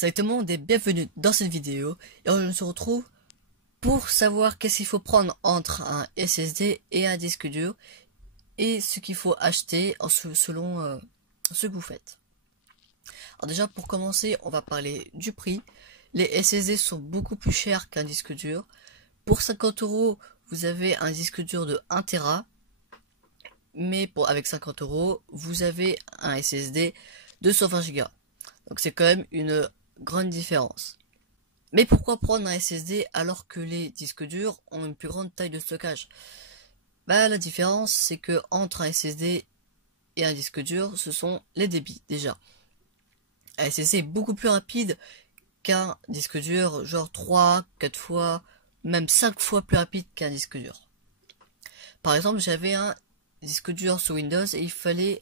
Salut tout le monde et bienvenue dans cette vidéo. Et on se retrouve pour savoir qu'est-ce qu'il faut prendre entre un SSD et un disque dur et ce qu'il faut acheter selon ce que vous faites. Alors déjà pour commencer, on va parler du prix. Les SSD sont beaucoup plus chers qu'un disque dur. Pour 50 €, vous avez un disque dur de 1 Tera, mais avec 50 €, vous avez un SSD de 120 Go. Donc c'est quand même une grande différence. Mais pourquoi prendre un SSD alors que les disques durs ont une plus grande taille de stockage? La différence, c'est que entre un SSD et un disque dur, ce sont les débits déjà. Un SSD est beaucoup plus rapide qu'un disque dur, genre 3, 4 fois, même 5 fois plus rapide qu'un disque dur. Par exemple, j'avais un disque dur sous Windows et il fallait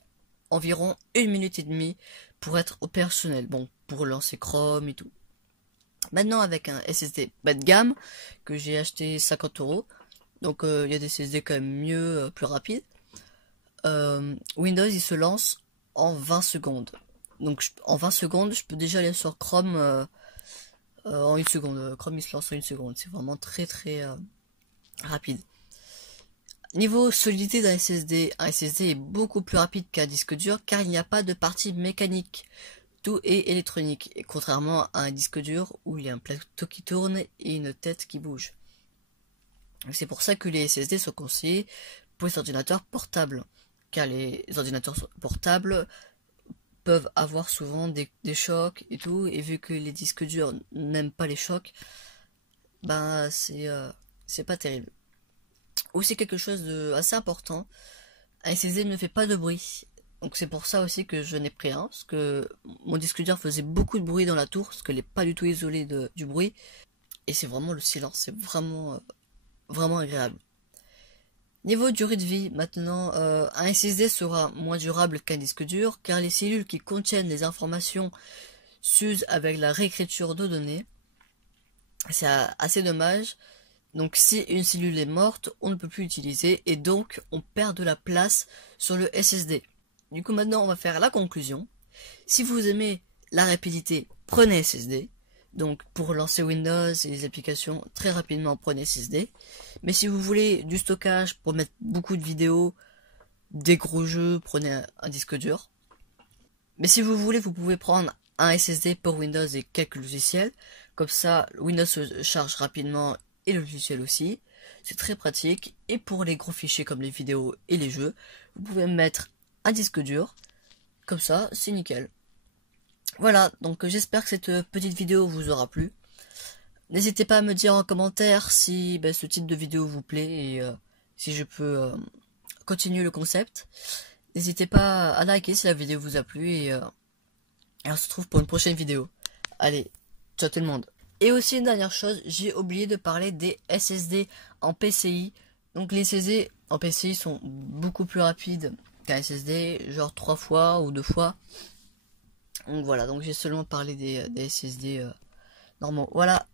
environ 1 minute et demie pour être opérationnel, bon, pour lancer Chrome et tout. Maintenant, avec un SSD bas de gamme que j'ai acheté 50 €, donc il y a des SSD quand même mieux, plus rapides. Windows il se lance en 20 secondes. Donc en 20 secondes, je peux déjà aller sur Chrome en 1 seconde. Chrome il se lance en 1 seconde. C'est vraiment très rapide. Niveau solidité d'un SSD, un SSD est beaucoup plus rapide qu'un disque dur car il n'y a pas de partie mécanique. Tout est électronique, et contrairement à un disque dur où il y a un plateau qui tourne et une tête qui bouge. C'est pour ça que les SSD sont conseillés pour les ordinateurs portables, car les ordinateurs portables peuvent avoir souvent des chocs et tout, et vu que les disques durs n'aiment pas les chocs, c'est pas terrible. Aussi quelque chose de assez important, un SSD ne fait pas de bruit. Donc c'est pour ça aussi que je n'ai pris un, parce que mon disque dur faisait beaucoup de bruit dans la tour, parce qu'elle n'est pas du tout isolée du bruit. Et c'est vraiment le silence, c'est vraiment agréable. Niveau durée de vie, maintenant, un SSD sera moins durable qu'un disque dur, car les cellules qui contiennent les informations s'usent avec la réécriture de données. C'est assez dommage. Donc si une cellule est morte, on ne peut plus l'utiliser, et donc on perd de la place sur le SSD. Du coup maintenant on va faire la conclusion. Si vous aimez la rapidité, prenez SSD. Donc pour lancer Windows et les applications, très rapidement prenez SSD. Mais si vous voulez du stockage pour mettre beaucoup de vidéos, des gros jeux, prenez un disque dur. Mais si vous voulez, vous pouvez prendre un SSD pour Windows et quelques logiciels. Comme ça, Windows se charge rapidement et le logiciel aussi. C'est très pratique. Et pour les gros fichiers comme les vidéos et les jeux, vous pouvez mettre un disque dur, comme ça c'est nickel. Voilà, donc j'espère que cette petite vidéo vous aura plu. N'hésitez pas à me dire en commentaire si ce type de vidéo vous plaît et si je peux continuer le concept. N'hésitez pas à liker si la vidéo vous a plu et on se retrouve pour une prochaine vidéo. Allez, ciao tout le monde. Et aussi une dernière chose, j'ai oublié de parler des SSD en PCI. Donc les SSD en PCI sont beaucoup plus rapides qu'un SSD, genre 3 fois ou 2 fois. Donc voilà, donc j'ai seulement parlé des SSD normaux. Voilà,